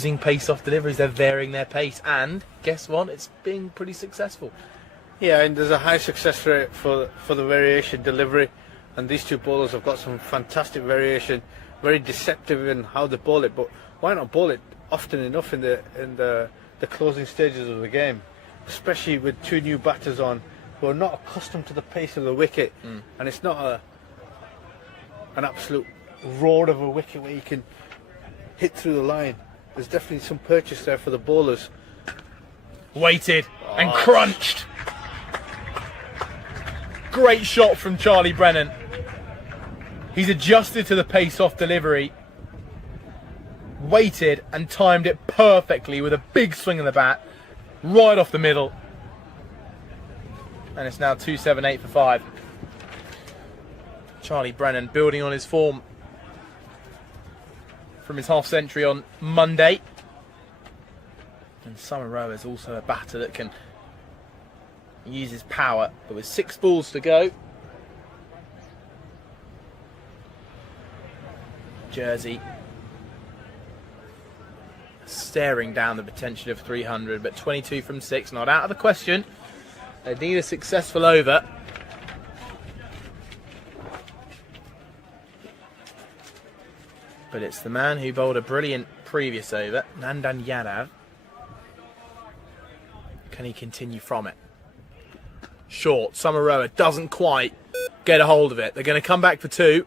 using pace-off deliveries. They're varying their pace, and guess what? It's being pretty successful. Yeah, and there's a high success rate for the variation delivery, and these two bowlers have got some fantastic variation, very deceptive in how they bowl it. But why not bowl it often enough in the closing stages of the game, especially with two new batters on who are not accustomed to the pace of the wicket, and it's not an absolute roar of a wicket where you can hit through the line. There's definitely some purchase there for the bowlers. Waited and crunched. Great shot from Charlie Brennan. He's adjusted to the pace-off delivery, waited and timed it perfectly with a big swing of the bat, right off the middle. And it's now 2-7-8 for 5. Charlie Brennan building on his form from his half century on Monday. And Samaroa is also a batter that can use his power, but with 6 balls to go, Jersey staring down the potential of 300, but 22 from 6, not out of the question. They need a successful over. But it's the man who bowled a brilliant previous over, Nandan Yadav. Can he continue from it? Short, Samaroa doesn't quite get a hold of it. They're going to come back for 2.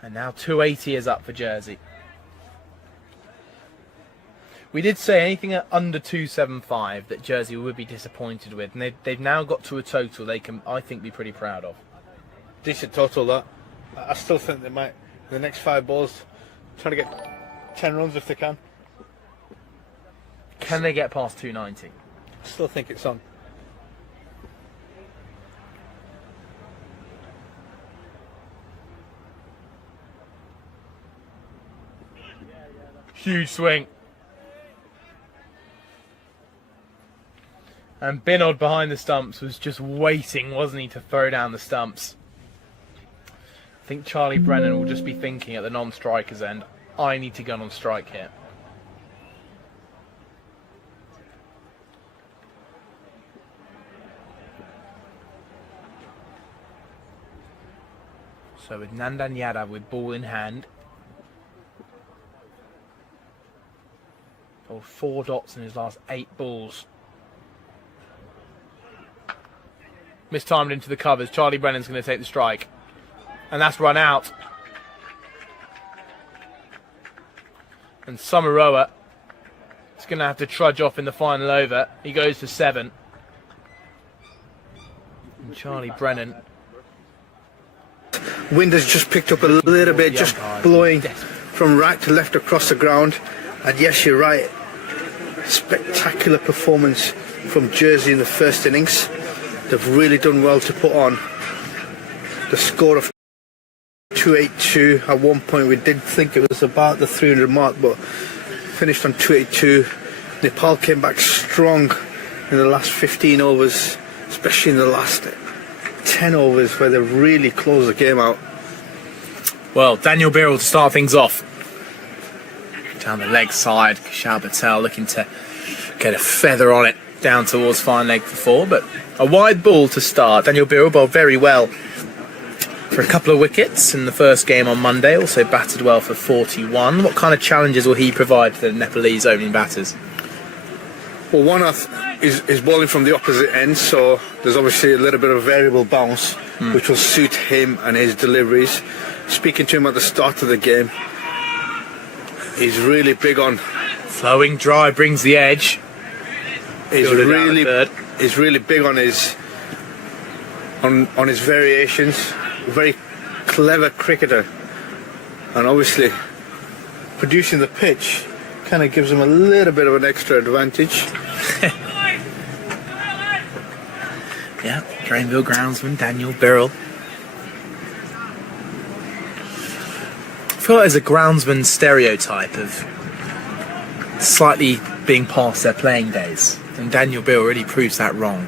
And now 280 is up for Jersey. We did say anything under 275 that Jersey would be disappointed with, and they've now got to a total they can, I think, be pretty proud of. Decent total, that. I still think they might, in the next 5 balls, try to get 10 runs if they can. Can they get past 290? I still think it's on. Huge swing. And Binod behind the stumps was just waiting, wasn't he, to throw down the stumps. I think Charlie Brennan will just be thinking at the non-striker's end, I need to go on strike here. So with Nandan Yadav with ball in hand, 4 dots in his last 8 balls. Mistimed into the covers. Charlie Brennan's going to take the strike. And that's run out. And Samaroa is going to have to trudge off in the final over. He goes for 7. And Charlie Brennan. Wind has just picked up a little bit, just blowing from right to left across the ground. And yes, you're right. Spectacular performance from Jersey in the first innings. They've really done well to put on the score of 282. At one point we did think it was about the 300 mark, but finished on 282. Nepal came back strong in the last 15 overs, especially in the last 10 overs where they really closed the game out. Well, Daniel Birrell to start things off. Down the leg side, Kushal Patel looking to get a feather on it down towards fine leg for 4, but a wide ball to start. Daniel Birrell bowled very well for a couple of wickets in the first game on Monday, also batted well for 41. What kind of challenges will he provide to the Nepalese opening batters? Well, one is bowling from the opposite end, so there's obviously a little bit of variable bounce, which will suit him and his deliveries. Speaking to him at the start of the game, he's really big on flowing dry, brings the edge. He's really big on his variations. Very clever cricketer, and obviously producing the pitch kind of gives him a little bit of an extra advantage. Yeah, Drainville groundsman Daniel Birrell. I feel like there's a groundsman stereotype of slightly being past their playing days, and Daniel Birrell really proves that wrong.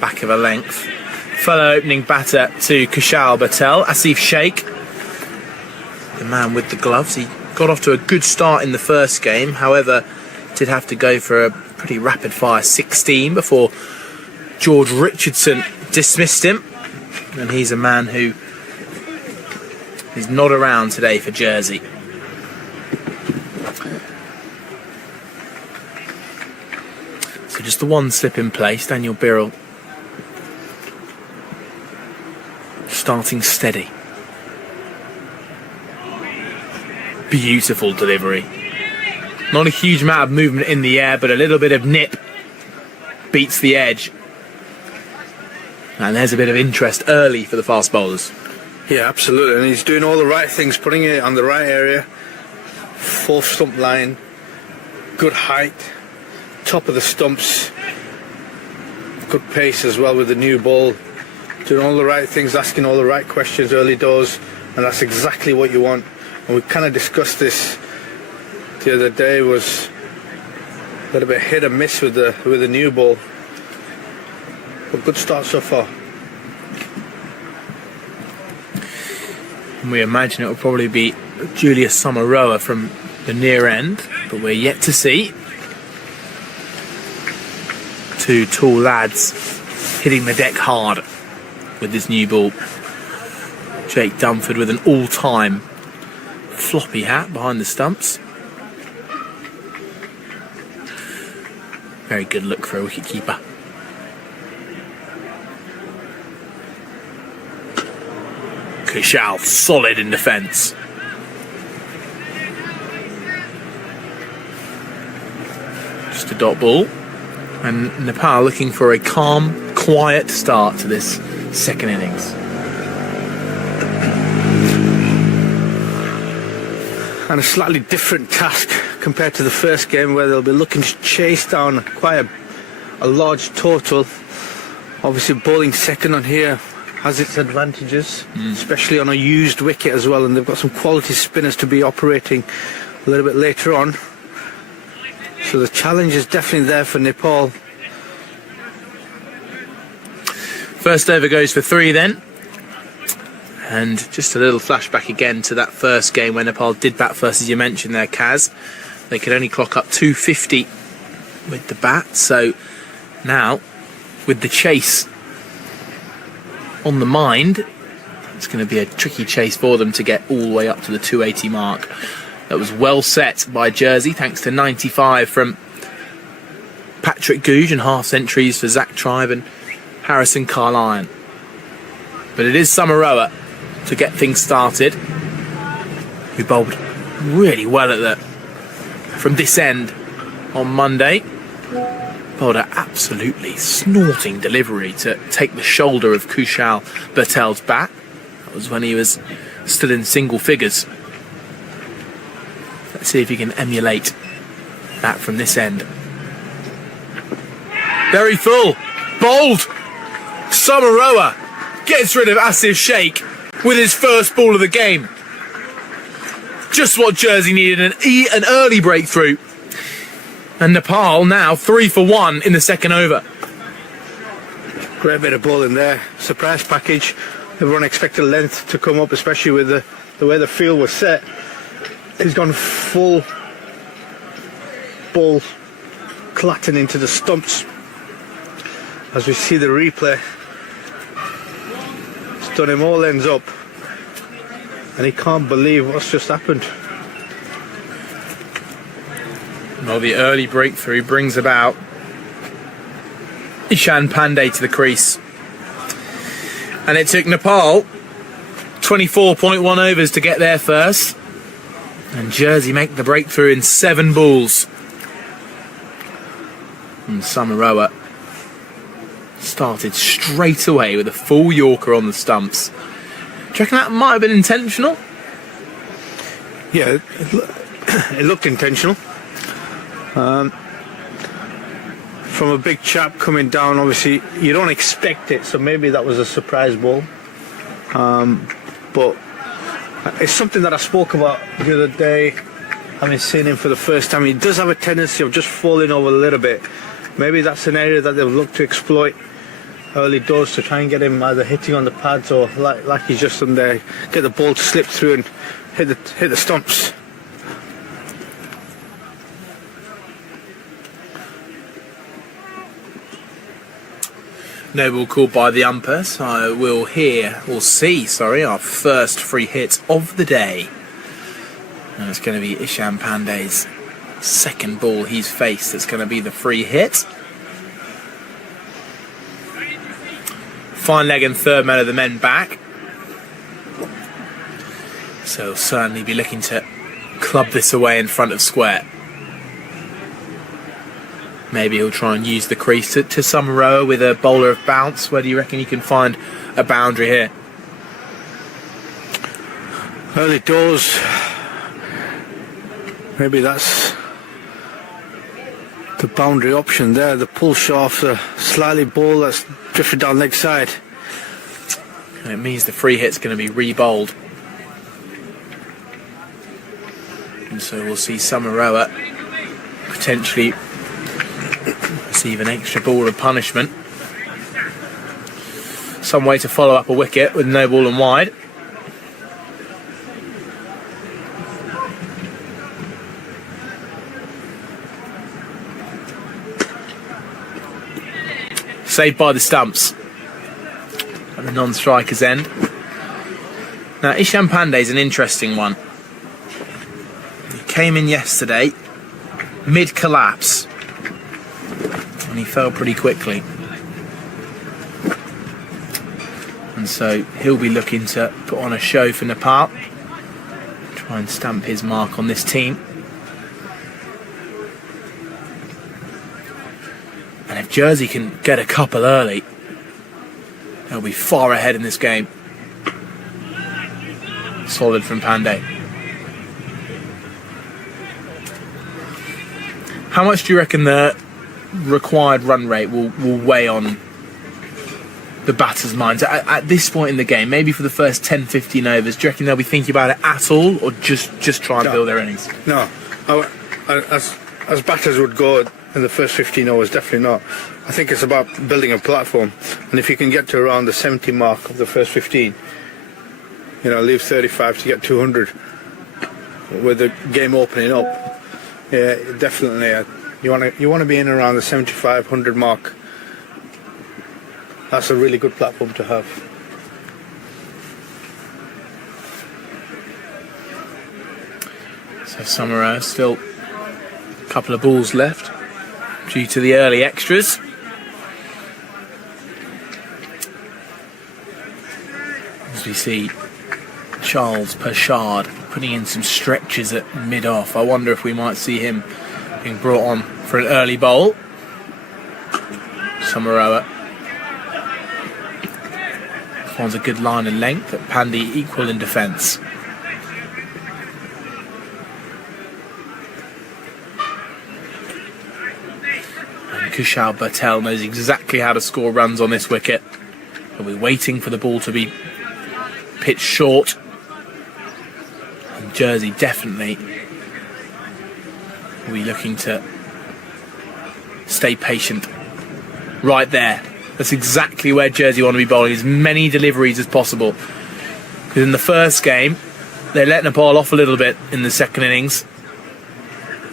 Back of a length, fellow opening batter to Kushal Patel, Asif Sheikh, the man with the gloves. He got off to a good start in the first game, however, did have to go for a pretty rapid fire 16 before George Richardson dismissed him. And he's a man who is not around today for Jersey. So just the one slip in place. Daniel Birrell starting steady. Beautiful delivery. Not a huge amount of movement in the air, but a little bit of nip beats the edge. And there's a bit of interest early for the fast bowlers. Yeah, absolutely. And he's doing all the right things, putting it on the right area. Fourth stump line, good height, top of the stumps, good pace as well with the new ball. Doing all the right things, asking all the right questions early doors, and that's exactly what you want. And we kind of discussed this the other day, was a little bit hit and miss with the new ball. But good start so far. And we imagine it will probably be Julius Samaroa from the near end, but we're yet to see. Two tall lads hitting the deck hard with this new ball. Jake Dunford with an all-time floppy hat behind the stumps. Very good look for a wicketkeeper. Kushal solid in defence. Just a dot ball. And Nepal looking for a calm, quiet start to this second innings. And a slightly different task compared to the first game, where they'll be looking to chase down quite a large total. Obviously bowling second on here has its advantages, especially on a used wicket as well, and they've got some quality spinners to be operating a little bit later on. So the challenge is definitely there for Nepal. First over goes for 3 then. And just a little flashback again to that first game when Nepal did bat first, as you mentioned there, Kaz. They could only clock up 250 with the bat. So now, with the chase on the mind, it's going to be a tricky chase for them to get all the way up to the 280 mark. That was well set by Jersey, thanks to 95 from Patrick Googe and half centuries for Zach Tribe and Harrison Carlyon. But it is Samaroa to get things started, who bowled really well at from this end on Monday. Bowled an absolutely snorting delivery to take the shoulder of Kushal Patel's bat. That was when he was still in single figures. Let's see if he can emulate that from this end. Very full. Bowled. Samaroa gets rid of Asif Sheikh with his first ball of the game. Just what Jersey needed, an early breakthrough. And Nepal now 3 for 1 in the second over. Great bit of bowling there. Surprise package. Everyone expected length to come up, especially with the way the field was set. He's gone full ball clatting into the stumps. As we see the replay, it's done him all ends up, and he can't believe what's just happened. Well, the early breakthrough brings about Ishan Pandey to the crease. And it took Nepal 24.1 overs to get there first. And Jersey make the breakthrough in 7 balls. And Samaroa started straight away with a full Yorker on the stumps. Do you reckon that might have been intentional? Yeah, it looked intentional. From a big chap coming down, obviously you don't expect it, so maybe that was a surprise ball. But it's something that I spoke about the other day, having seen him for the first time. He does have a tendency of just falling over a little bit. Maybe that's an area that they'll look to exploit. early doors to try and get him either hitting on the pads or like he's just done there, get the ball to slip through and hit the stumps. No ball called by the umpire, so we'll see our first free hit of the day. And it's going to be Ishan Pandey's second ball he's faced that's going to be the free hit. Fine leg and third man of the men back. So he'll certainly be looking to club this away in front of square. Maybe he'll try and use the crease to Samaroa with a bowler of bounce. Where do you reckon you can find a boundary here? Early doors. Maybe that's the boundary option there. The pull shaft, the slightly ball that's drifted down leg side. And it means the free hit's going to be re-bowled. And so we'll see Samaroa potentially receive an extra ball of punishment. Some way to follow up a wicket with no ball and wide. Saved by the stumps at the non-striker's end. Now Ishan Pandey is an interesting one. He came in yesterday mid-collapse and he fell pretty quickly. And so he'll be looking to put on a show for Nepal. Try and stamp his mark on this team. And if Jersey can get a couple early, they'll be far ahead in this game. Solid from Pandey. How much do you reckon the required run rate will weigh on the batters' minds at this point in the game? Maybe for the first 10-15 overs, do you reckon they'll be thinking about it at all, or just try and build their innings? No, as batters would go in the first 15 overs, definitely not. I think it's about building a platform, and if you can get to around the 70 mark of the first 15, leave 35 to get 200 with the game opening up. Yeah, definitely. You want to be in around the 75-100 mark. That's a really good platform to have. So Samaroa still a couple of balls left due to the early extras. As we see Charles Pershard putting in some stretches at mid-off. I wonder if we might see him being brought on for an early bowl. Samaroa finds a good line and length, but Pandey equal in defence. And Kushal Patel knows exactly how to score runs on this wicket. He'll be waiting for the ball to be pitched short. And Jersey definitely will be looking to stay patient. Right there. That's exactly where Jersey want to be bowling, as many deliveries as possible. Because in the first game, they let Nepal off a little bit in the second innings,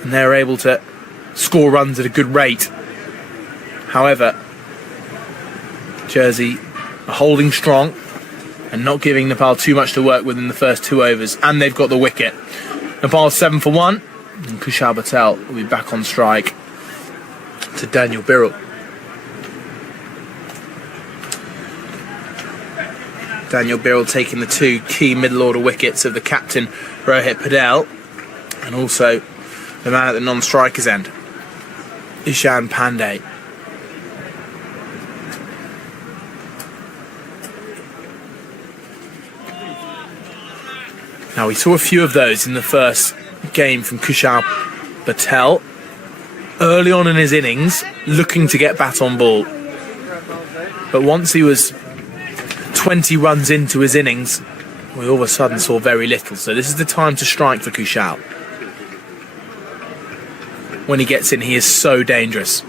and they were able to score runs at a good rate. However, Jersey are holding strong and not giving Nepal too much to work with in the first 2 overs, and they've got the wicket. Nepal 7 for 1, and Kushal Patel will be back on strike to Daniel Birrell. Daniel Birrell taking the 2 key middle order wickets of the captain Rohit Patel, and also the man at the non-striker's end, Ishan Pandey. Now we saw a few of those in the first game from Kushal Patel early on in his innings, looking to get bat on ball. But once he was 20 runs into his innings, we all of a sudden saw very little. So this is the time to strike for Kushal. When he gets in, he is so dangerous.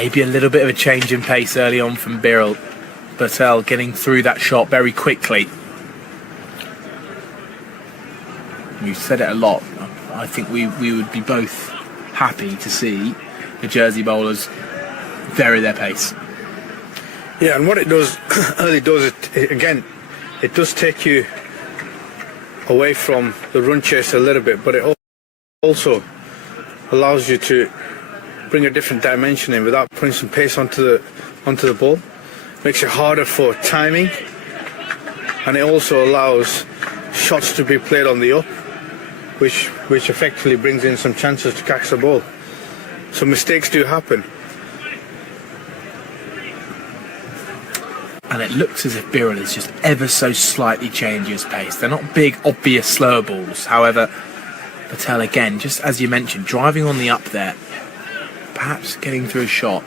Maybe a little bit of a change in pace early on from Birol. Patel getting through that shot very quickly. We've said it a lot. I think we would be both happy to see the Jersey bowlers vary their pace. Yeah, and what it does early does, it does take you away from the run chase a little bit, but it also allows you to bring a different dimension in without putting some pace onto the ball. Makes it harder for timing, and it also allows shots to be played on the up, which effectively brings in some chances to catch the ball. So mistakes do happen. And it looks as if Birol is just ever so slightly changing his pace. They're not big, obvious slower balls. However, Patel again, just as you mentioned, driving on the up there, perhaps getting through a shot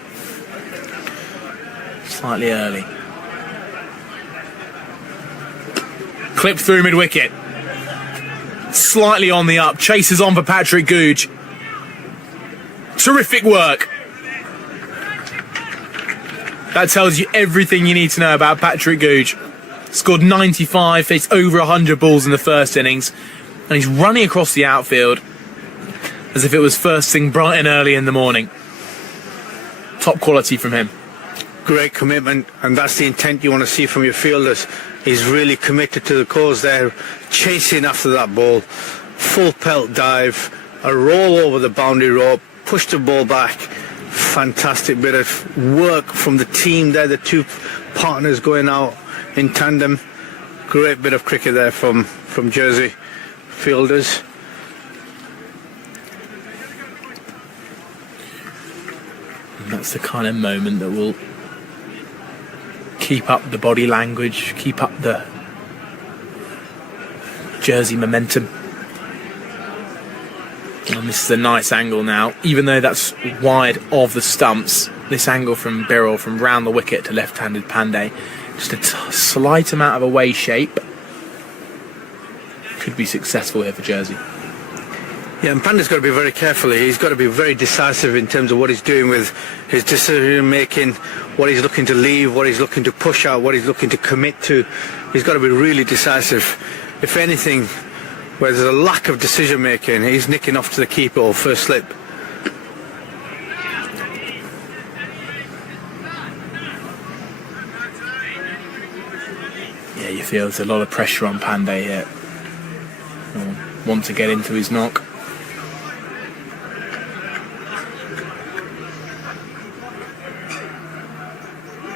slightly early. Clipped through mid-wicket. Slightly on the up. Chases on for Patrick Googe. Terrific work. That tells you everything you need to know about Patrick Googe. Scored 95, faced over 100 balls in the first innings, and he's running across the outfield as if it was first thing bright and early in the morning. Top quality from him. Great commitment, and that's the intent you want to see from your fielders. He's really committed to the cause there, chasing after that ball. Full pelt dive, a roll over the boundary rope, push the ball back. Fantastic bit of work from the team there, the two partners going out in tandem. Great bit of cricket there from Jersey fielders. And that's the kind of moment that will keep up the body language, keep up the Jersey momentum. And this is a nice angle now, even though that's wide of the stumps. This angle from Birol, from round the wicket to left-handed Pandey, just a slight amount of away shape, could be successful here for Jersey. Yeah, and Pandey's got to be very careful. He's got to be very decisive in terms of what he's doing with his decision making, what he's looking to leave, what he's looking to push out, what he's looking to commit to. He's got to be really decisive. If anything, where there's a lack of decision making, he's nicking off to the keeper or first slip. Yeah, you feel there's a lot of pressure on Pandey here. Want to get into his knock.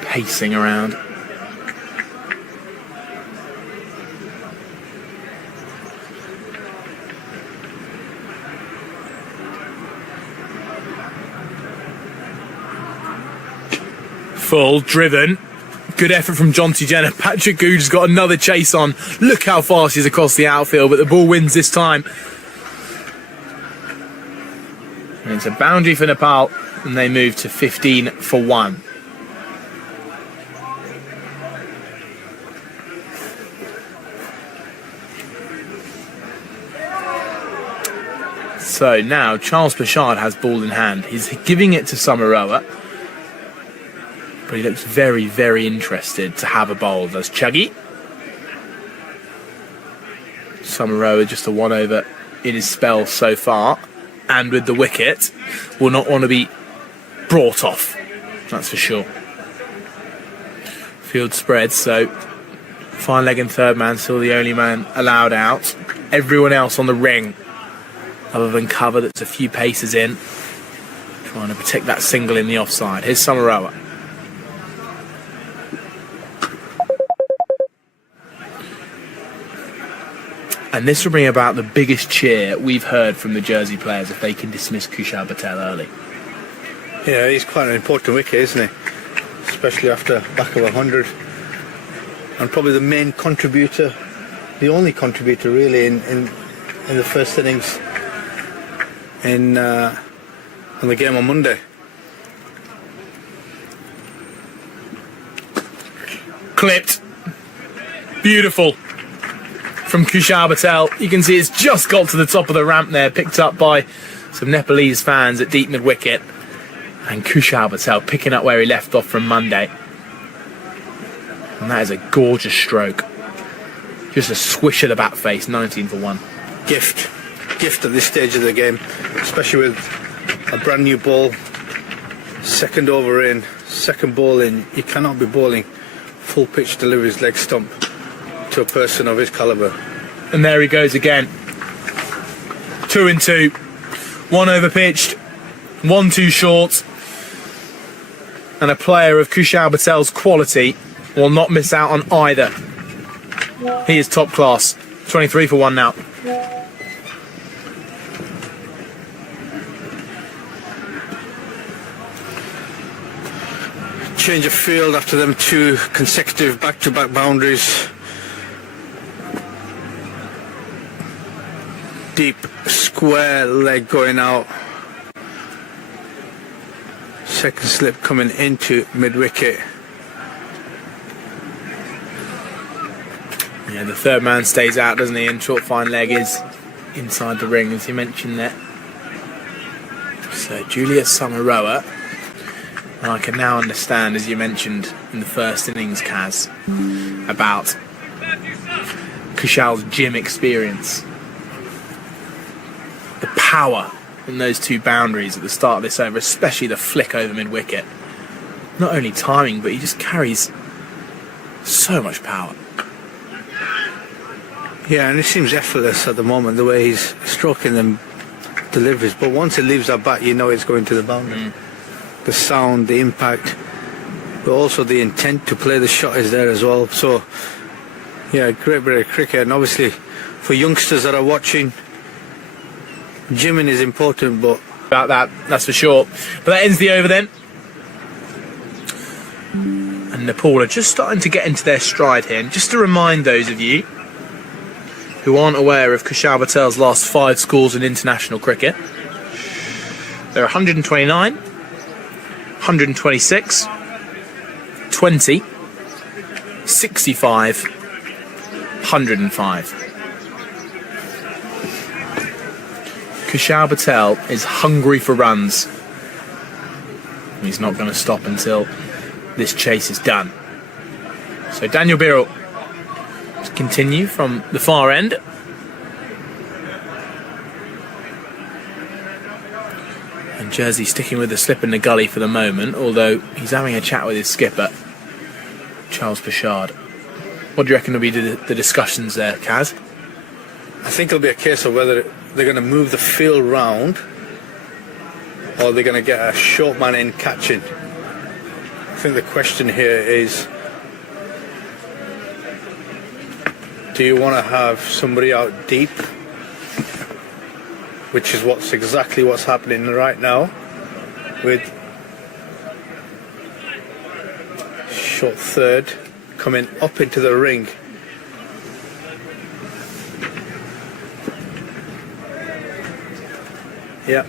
Pacing around. Full, driven. Good effort from Jonty Jenner. Patrick Googe has got another chase on. Look how fast he's across the outfield, but the ball wins this time. And it's a boundary for Nepal, and they move to 15 for 1. So now Charles Bashard has ball in hand. He's giving it to Samaroa. But he looks very, very interested to have a bowl. Does Chuggy. Samaroa just a one over in his spell so far. And with the wicket, will not want to be brought off. That's for sure. Field spread, so fine leg and third man still the only man allowed out. Everyone else on the ring, other than cover that's a few paces in, trying to protect that single in the offside. Here's Samaroa. And this will bring about the biggest cheer we've heard from the Jersey players if they can dismiss Kushal Patel early. Yeah, he's quite an important wicket, isn't he? Especially after back of 100. And probably the main contributor, the only contributor really in the first innings in the game on Monday. Clipped. Beautiful. From Kushal Patel. You can see it's just got to the top of the ramp there, picked up by some Nepalese fans at deep mid-wicket. And Kushal Patel picking up where he left off from Monday. And that is a gorgeous stroke. Just a swish of the bat face, 19 for 1. Gift at this stage of the game, especially with a brand new ball, second over in, second ball in. You cannot be bowling full pitch deliveries leg stump to a person of his calibre. And there he goes again. 2 and 2. 1 over pitched, 1 too short. And a player of Kushal Patel's quality will not miss out on either. He is top class. 23 for 1 now. Change of field after them 2 consecutive back-to-back boundaries. Deep square leg going out. Second slip coming into mid-wicket. Yeah, the third man stays out, doesn't he? And short fine leg is inside the ring, as you mentioned there. So Julius Samaroa. And I can now understand, as you mentioned in the first innings, Kaz, about Kushal's gym experience. The power in those 2 boundaries at the start of this over, especially the flick over mid-wicket. Not only timing, but he just carries so much power. Yeah, and it seems effortless at the moment, the way he's stroking them deliveries. But once it leaves that bat, you know it's going to the boundary. The sound, the impact, but also the intent to play the shot is there as well. So, yeah, great bit of cricket. And obviously, for youngsters that are watching, gymming is important, but... About that's for sure. But that ends the over then. And Nepal are just starting to get into their stride here. And just to remind those of you who aren't aware of Kushal Patel's last 5 scores in international cricket, they're 129, 126, 20, 65, 105. Kushal Patel is hungry for runs. He's not going to stop until this chase is done. So Daniel Birrell to continue from the far end. And Jersey sticking with the slip in the gully for the moment, although he's having a chat with his skipper, Charles Bashard. What do you reckon will be the discussions there, Kaz? I think it'll be a case of whether they're going to move the field round or they're going to get a short man in catching. I think the question here is, do you want to have somebody out deep, which is exactly what's happening right now with short third coming up into the ring. Yeah,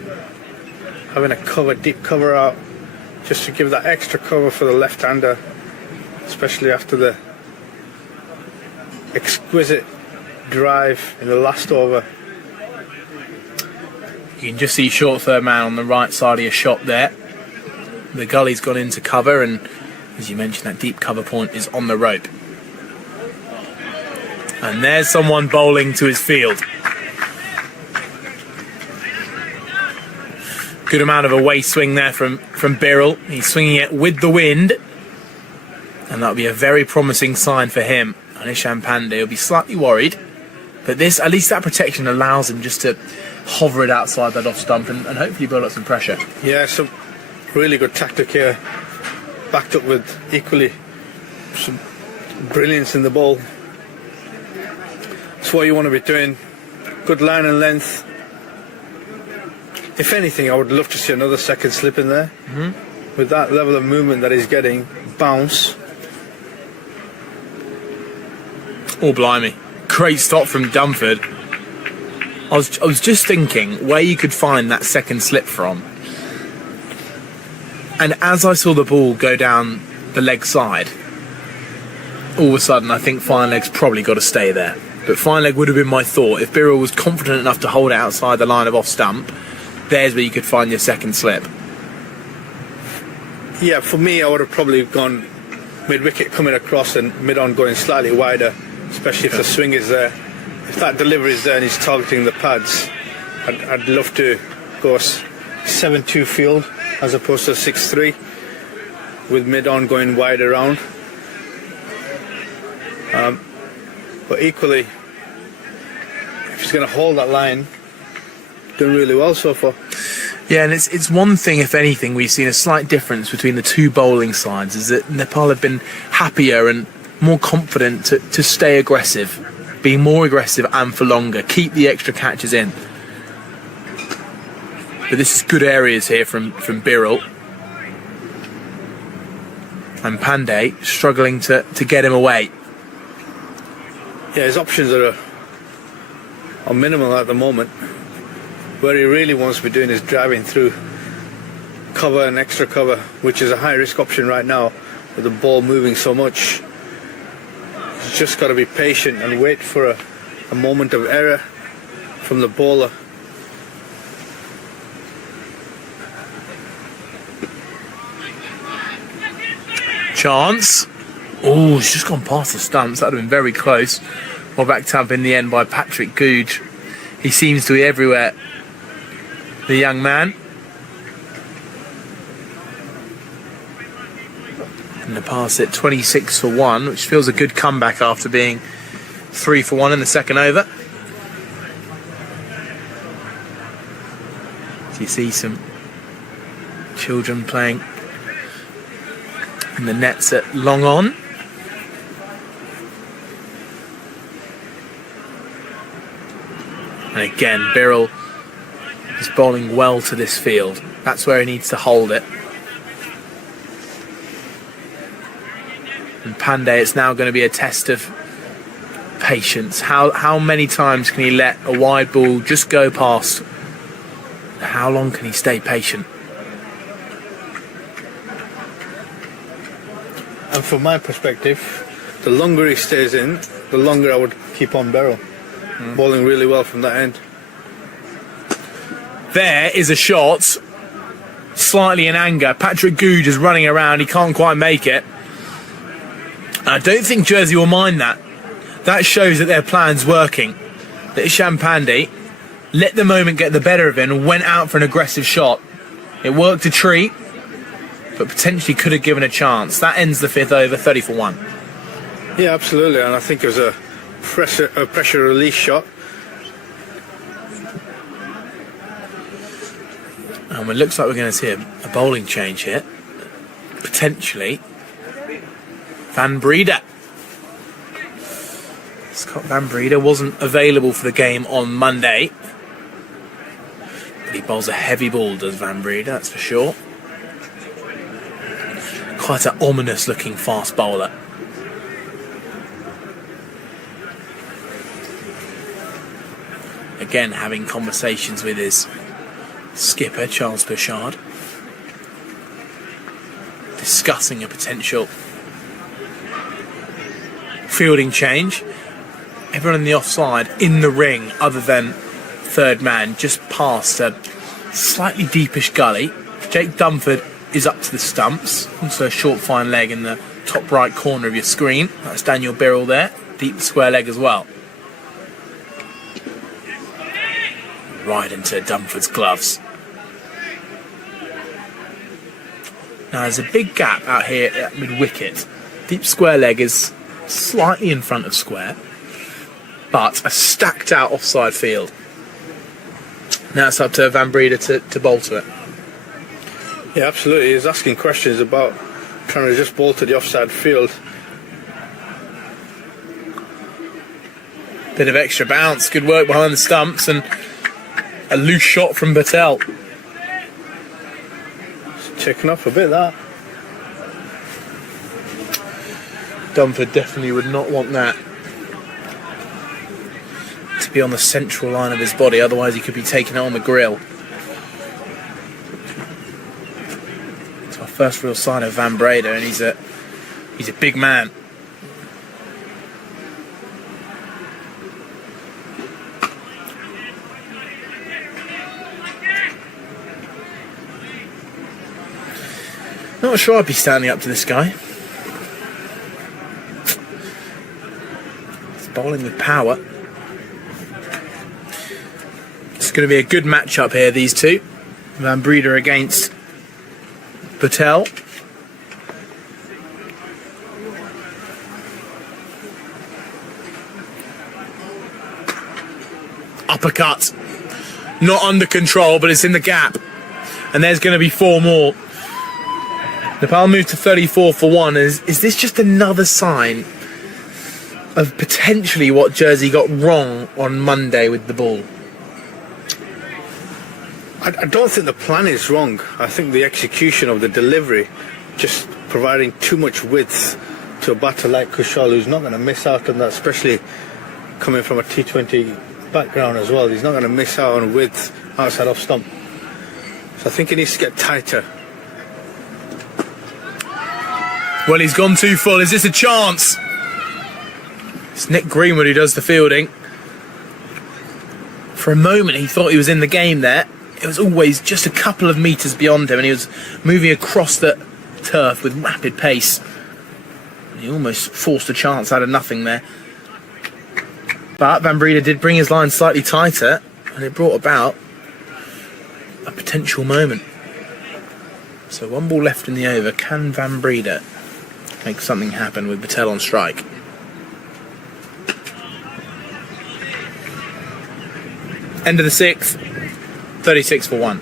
having a deep cover out, just to give that extra cover for the left-hander, especially after the exquisite drive in the last over. You can just see short third man on the right side of your shot there. The gully's gone into cover, and as you mentioned, that deep cover point is on the rope. And there's someone bowling to his field. Good amount of away swing there from Birrell. He's swinging it with the wind, and that'll be a very promising sign for him. Anishan Pandey will be slightly worried, but this, at least that protection allows him just to hover it outside that off stump and hopefully build up some pressure. Yeah, some really good tactic here, backed up with equally some brilliance in the ball. That's what you want to be doing. Good line and length. If anything, I would love to see another second slip in there. With that level of movement that he's getting, bounce. Oh, blimey. Great stop from Dumford. I was just thinking where you could find that second slip from. And as I saw the ball go down the leg side, all of a sudden I think fine leg's probably got to stay there. But fine leg would have been my thought. If Birrell was confident enough to hold it outside the line of off stump, there's where you could find your second slip. Yeah, for me, I would have probably gone mid-wicket coming across and mid-on going slightly wider, especially if the swing is there. If that delivery is there and he's targeting the pads, I'd love to go 7-2 field as opposed to 6-3 with mid-on going wide around. But equally, if he's going to hold that line, doing really well so far. Yeah, and it's one thing, if anything, we've seen a slight difference between the two bowling sides, is that Nepal have been happier and more confident to stay aggressive, being more aggressive and for longer, keep the extra catches in. But this is good areas here from Birrell. And Pandey struggling to get him away. Yeah, his options are minimal at the moment. Where he really wants to be doing is driving through cover and extra cover, which is a high risk option right now with the ball moving so much. He's just got to be patient and wait for a moment of error from the bowler. Chance. Oh, he's just gone past the stumps. That would have been very close. Well, backed up in the end by Patrick Googe. He seems to be everywhere, the young man. And the pass at 26 for 1, which feels a good comeback after being 3 for 1 in the second over. So you see some children playing in the nets at long on. And again, Birrell is bowling well to this field. That's where he needs to hold it. And Pandey, it's now going to be a test of patience. How many times can he let a wide ball just go past? How long can he stay patient? And from my perspective, the longer he stays in, the longer I would keep on Birrell. Bowling really well from that end. There is a shot, slightly in anger. Patrick Googe is running around, he can't quite make it. And I don't think Jersey will mind that. That shows that their plan's working. That Isham Pandey let the moment get the better of him and went out for an aggressive shot. It worked a treat, but potentially could have given a chance. That ends the fifth over, 30 for 1. Yeah, absolutely, and I think it was a pressure release shot. And it looks like we're going to see a bowling change here. Potentially. Van Breede. Scott Van Breede wasn't available for the game on Monday. But he bowls a heavy ball, does Van Breede, that's for sure. Quite an ominous looking fast bowler. Again, having conversations with his skipper, Charles Bouchard, discussing a potential fielding change. Everyone on the offside in the ring, other than third man, just past a slightly deepish gully. Jake Dunford is up to the stumps. Also a short fine leg in the top right corner of your screen. That's Daniel Birrell there. Deep square leg as well. Right into Dunford's gloves. Now there's a big gap out here at mid-wicket. Deep square leg is slightly in front of square, but a stacked out offside field. Now it's up to Van Breede to bowl to it. Yeah, absolutely. He's asking questions about trying to just bowl to the offside field. Bit of extra bounce, good work behind the stumps, and a loose shot from Patel. It's taken off a bit, that. Dunford definitely would not want that to be on the central line of his body, otherwise he could be taking it on the grill. It's our first real sign of Van Breede, and he's a big man. Not sure I'd be standing up to this guy. He's bowling with power. It's going to be a good matchup here, these two. Van Breeder against Patel. Uppercut. Not under control, but it's in the gap. And there's going to be 4 more. Nepal moved to 34 for 1. Is this just another sign of potentially what Jersey got wrong on Monday with the ball? I don't think the plan is wrong. I think the execution of the delivery, just providing too much width to a batter like Kushal, who's not going to miss out on that, especially coming from a T20 background as well. He's not going to miss out on width outside off stump. So I think he needs to get tighter. Well, he's gone too full. Is this a chance? It's Nick Greenwood who does the fielding. For a moment, he thought he was in the game there. It was always just a couple of metres beyond him, and he was moving across the turf with rapid pace. He almost forced a chance out of nothing there. But Van Breeder did bring his line slightly tighter, and it brought about a potential moment. So 1 ball left in the over. Can Van Breeder make something happen with Patel on strike? End of the 6th. 36 for 1.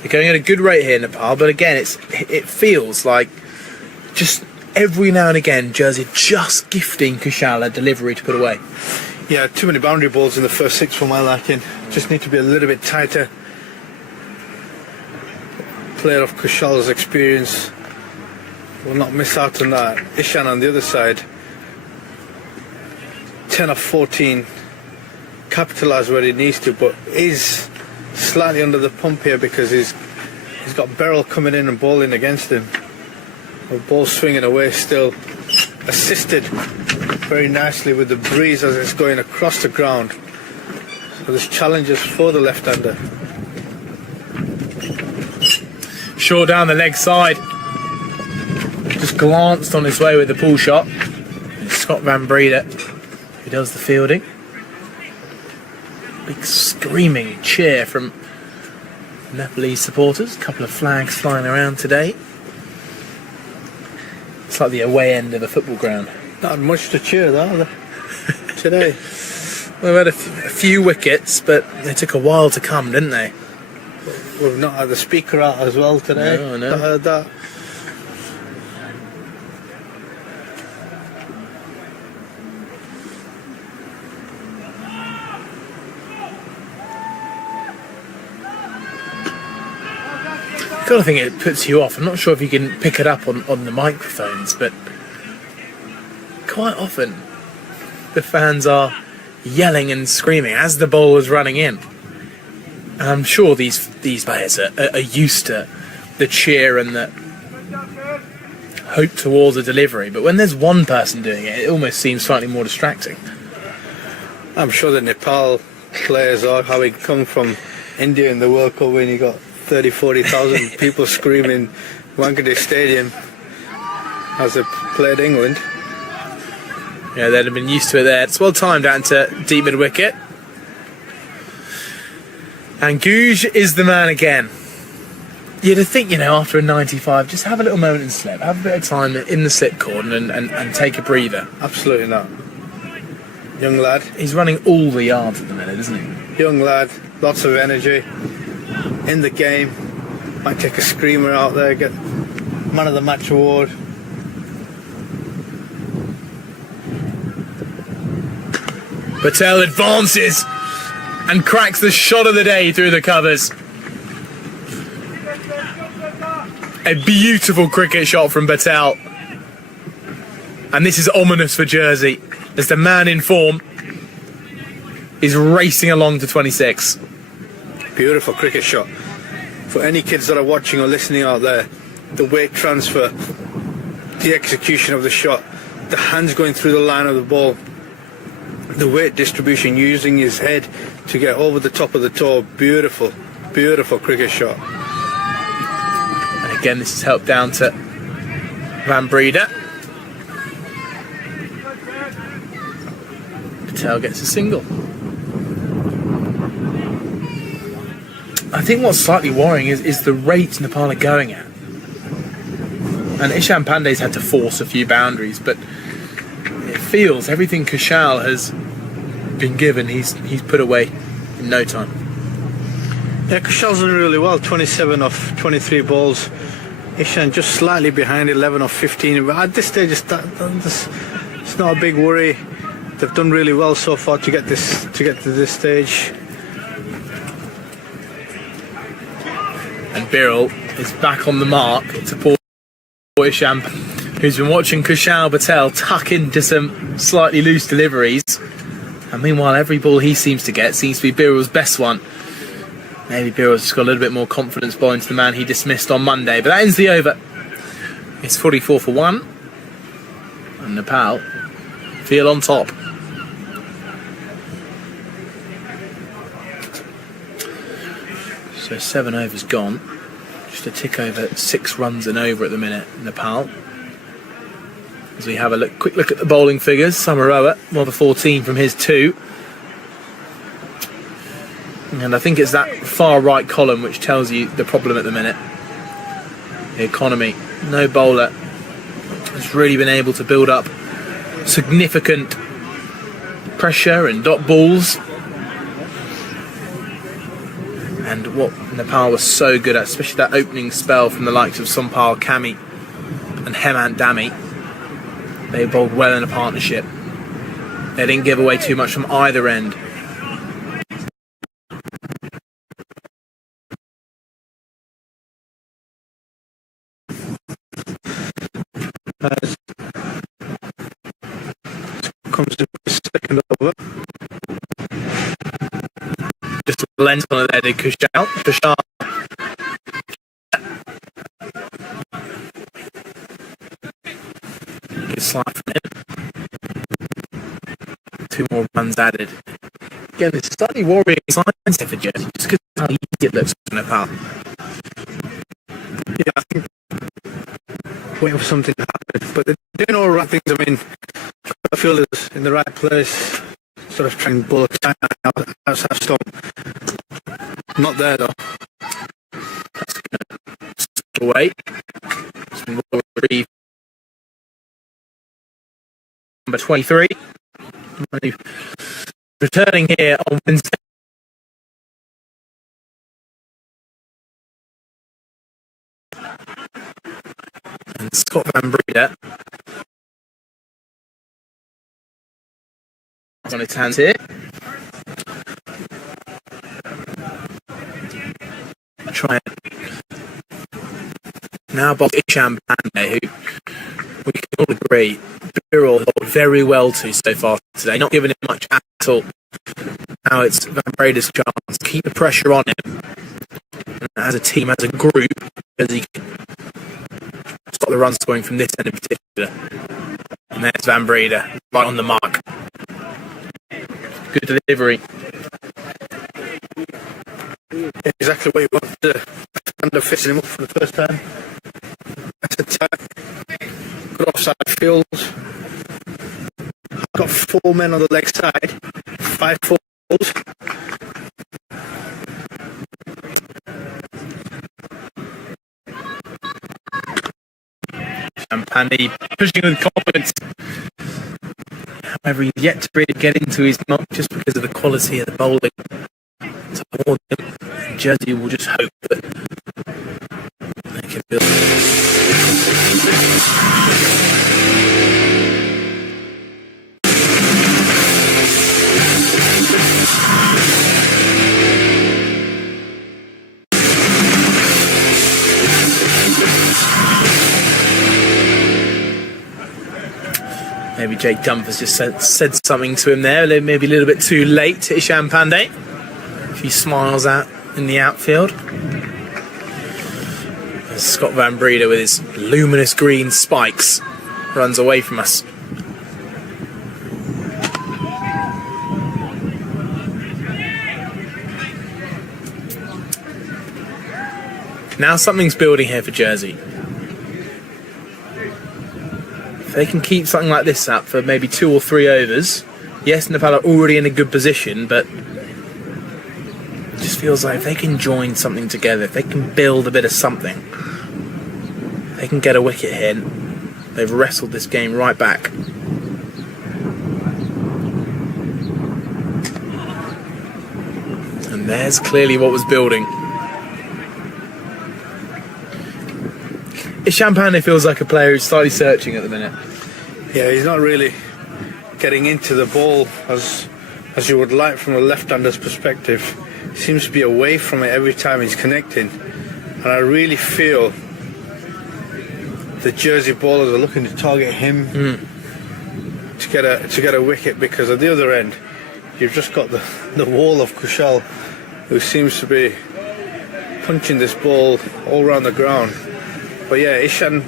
They're going at a good rate here, Nepal, but again, it feels like just every now and again Jersey just gifting Kushal a delivery to put away. Yeah, too many boundary balls in the first 6 for my liking. Just need to be a little bit tighter. Player of Kushal's experience will not miss out on that. Ishan on the other side, 10 of 14. Capitalise where he needs to, but is slightly under the pump here because he's got Beryl coming in and bowling against him. The ball swinging away still, assisted very nicely with the breeze as it's going across the ground. So there's challenges for the left-hander. Shaw down the leg side. Just glanced on his way with the pull shot. It's Scott Van Breeder who does the fielding. Big screaming cheer from Nepalese supporters. A couple of flags flying around today. It's like the away end of the football ground. Not much to cheer though today. We've had a few wickets, but they took a while to come, didn't they? We've not had the speaker out as well today. No, I know. I heard that. I kind of think it puts you off. I'm not sure if you can pick it up on the microphones, but quite often the fans are yelling and screaming as the ball is running in. And I'm sure these players are used to the cheer and the hope towards a delivery, but when there's one person doing it, it almost seems slightly more distracting. I'm sure the Nepal players are having come from India in the World Cup when you got 30,000-40,000 people screaming Wankhede Stadium as they played England. Yeah, they'd have been used to it there. It's well timed out into deep mid wicket. And Gouge is the man again. You'd think, after a 95, just have a little moment and slip. Have a bit of time in the slip cordon and take a breather. Absolutely not. Young lad. He's running all the yards at the minute, isn't he? Young lad, lots of energy. In the game. Might take a screamer out there, get Man of the Match award. Patel advances and cracks the shot of the day through the covers. A beautiful cricket shot from Patel. And this is ominous for Jersey as the man in form is racing along to 26. Beautiful cricket shot. For any kids that are watching or listening out there, the weight transfer, the execution of the shot, the hands going through the line of the ball, the weight distribution, using his head to get over the top of the toe. Beautiful, beautiful cricket shot. Again, this is helped down to Van Breda. Patel gets a single. I think what's slightly worrying is the rate Nepal are going at. And Ishan Pandey's had to force a few boundaries, but it feels everything Kushal has been given, he's put away in no time. Yeah, Kushal's done really well. 27 of 23 balls. Ishan just slightly behind, 11 of 15. But at this stage, it's not a big worry. They've done really well so far to get to this stage. And Birrell is back on the mark to poor Ishan, who's been watching Kushal Patel tuck into some slightly loose deliveries. And meanwhile, every ball he seems to get seems to be Birrell's best one. Maybe Birrell's just got a little bit more confidence bowling to the man he dismissed on Monday. But that ends the over. It's 44 for 1. And Nepal feel on top. So 7 overs gone. Just a tick over 6 runs and over at the minute, Nepal. As we have a quick look at the bowling figures. Samaroa, well, the 14 from his 2. And I think it's that far right column which tells you the problem at the minute. The economy. No bowler has really been able to build up significant pressure and dot balls. And what Nepal was so good at, especially that opening spell from the likes of Sompal Kami and Hemant Dami, they bowled well in a partnership. They didn't give away too much from either end. Comes to the second over. Just a lens on it there to Kushal. Good slide from him. 2 more runs added. Again, it's slightly worrying signs here for Jersey, just because of how easy it looks for Nepal. Yeah, I think waiting for something to happen, but they're doing all the right things. I mean, I feel is in the right place, sort of trying to bowl outside stump. Not there though. That's going to away. Some more retrieve. Number 23. Returning here on Wednesday. And Scott Van Breda on his hands here. Try it. Now box Ishan Pandey, who we can all agree Birrell held very well to so far today, not giving him much at all. Now it's Van Breda's chance to keep the pressure on him. And as a team, as a group, as he can stop the runs scoring from this end in particular. And there's Van Breda, right on the mark. Good delivery. Exactly what you want to end up fixing him up for the first time. That's a tap. Good offside field. Got 4 men on the leg side. 5 balls. Pandey pushing with confidence. However, he's yet to really get into his mark just because of the quality of the bowling. Toward him. Jersey will just hope that they can build. Maybe Jake Dumfries just said something to him there, maybe a little bit too late to Ishan Pandey. A few smiles out in the outfield. As Scott Van Breda with his luminous green spikes runs away from us. Now something's building here for Jersey. If they can keep something like this up for maybe 2 or 3 overs, yes, Nepal are already in a good position, but it just feels like if they can join something together, if they can build a bit of something, they can get a wicket here. They've wrestled this game right back. And there's clearly what was building. Ishan Pandey feels like a player who's slightly searching at the minute. Yeah, he's not really getting into the ball as you would like from a left-hander's perspective. He seems to be away from it every time he's connecting, and I really feel the Jersey bowlers are looking to target him to get a wicket, because at the other end you've just got the wall of Kushal, who seems to be punching this ball all around the ground. But yeah, Ishan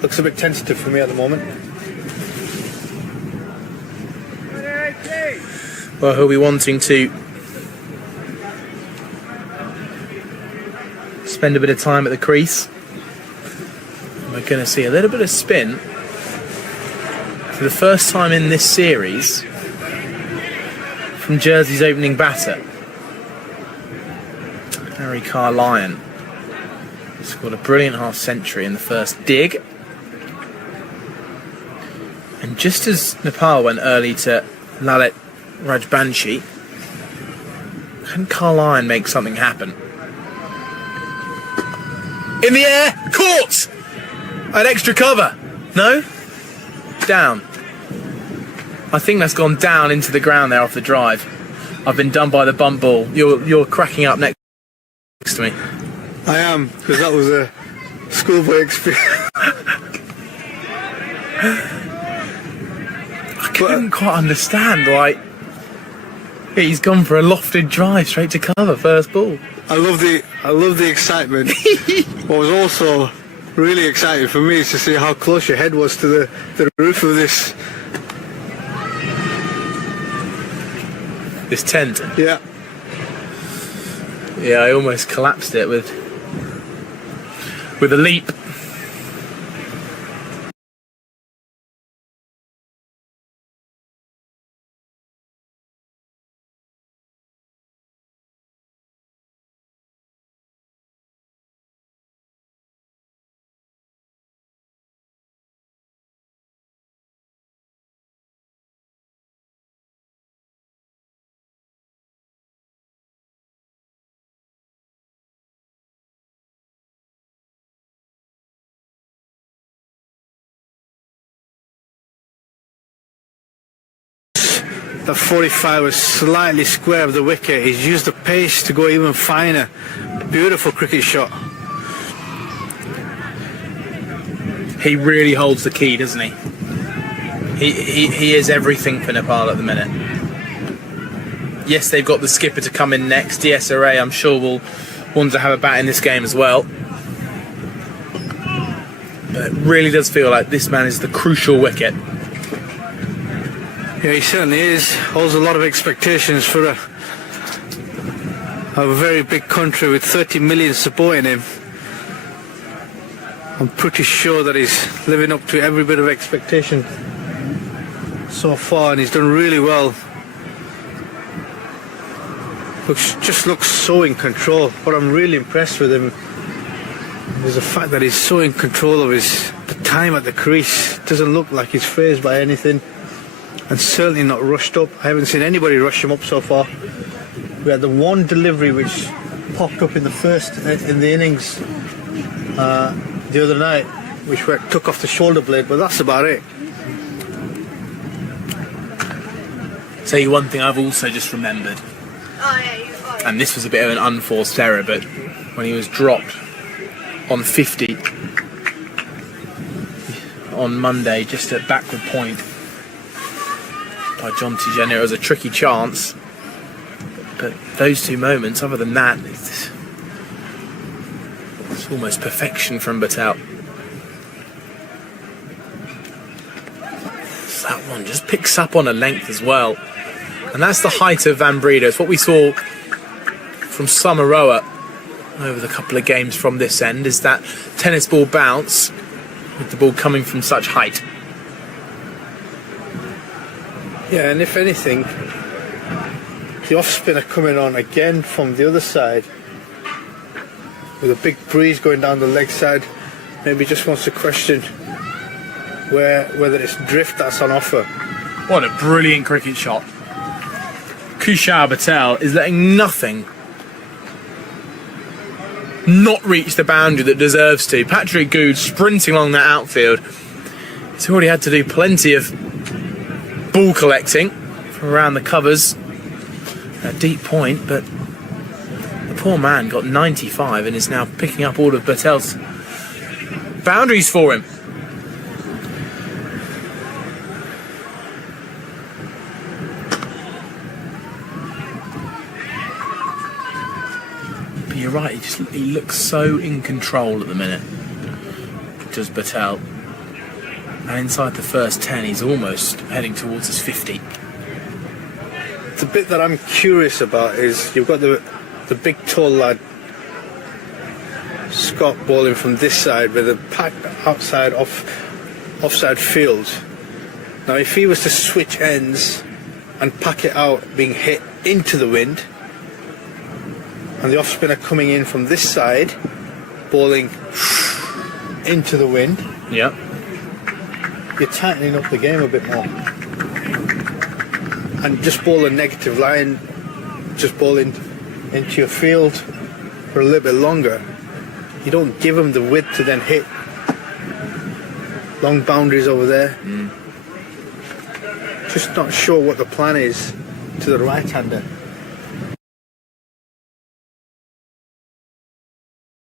looks a bit tentative for me at the moment. Well, he'll be wanting to spend a bit of time at the crease. We're going to see a little bit of spin for the first time in this series from Jersey's opening batter, Harry Carlyon. Scored a brilliant half-century in the first dig. And just as Nepal went early to Lalit Rajbanshi, can Carlyon make something happen? In the air, caught! An extra cover. No? Down. I think that's gone down into the ground there off the drive. I've been done by the bump ball. You're cracking up next to me. I am, because that was a schoolboy experience. I couldn't quite understand, like, he's gone for a lofted drive straight to cover, first ball. I love the excitement. What was also really exciting for me is to see how close your head was to the roof of this tent. Yeah. Yeah, I almost collapsed it with a leap. The 45 was slightly square of the wicket. He's used the pace to go even finer. Beautiful cricket shot. He really holds the key, doesn't he? He is everything for Nepal at the minute. Yes, they've got the skipper to come in next. DSRA, I'm sure, will want to have a bat in this game as well. But it really does feel like this man is the crucial wicket. Yeah, he certainly is. Holds a lot of expectations for a very big country with 30 million supporting him. I'm pretty sure that he's living up to every bit of expectation so far, and he's done really well. Just looks so in control. What I'm really impressed with him is the fact that he's so in control of the time at the crease. Doesn't look like he's fazed by anything, and certainly not rushed up. I haven't seen anybody rush him up so far. We had the one delivery which popped up in the innings the other night, which took off the shoulder blade, but that's about it. Tell you one thing I've also just remembered, and this was a bit of an unforced error, but when he was dropped on 50 on Monday, just at backward point by John Tijeni, it was a tricky chance, but those two moments, other than that, it's almost perfection from Patel. So that one just picks up on a length as well, and that's the height of Van Breda. It's what we saw from Samaroa over the couple of games from this end is that tennis ball bounce with the ball coming from such height. Yeah, and if anything, the off spinner coming on again from the other side with a big breeze going down the leg side, maybe just wants to question whether it's drift that's on offer. What a brilliant cricket shot. Kushal Patel is letting nothing not reach the boundary that deserves to. Patrick Good sprinting along that outfield. He's already had to do plenty of ball collecting from around the covers at deep point, but the poor man got 95 and is now picking up all of Patel's boundaries for him. But you're right, he looks so in control at the minute, does Patel. And inside the first 10, he's almost heading towards his 50. The bit that I'm curious about is you've got the big tall lad Scott bowling from this side with a packed outside offside field. Now if he was to switch ends and pack it out being hit into the wind, and the off spinner coming in from this side bowling into the wind, Yeah. you're tightening up the game a bit more. And just bowl a negative line, just bowling into your field for a little bit longer. You don't give them the width to then hit long boundaries over there. Just not sure what the plan is to the right-hander.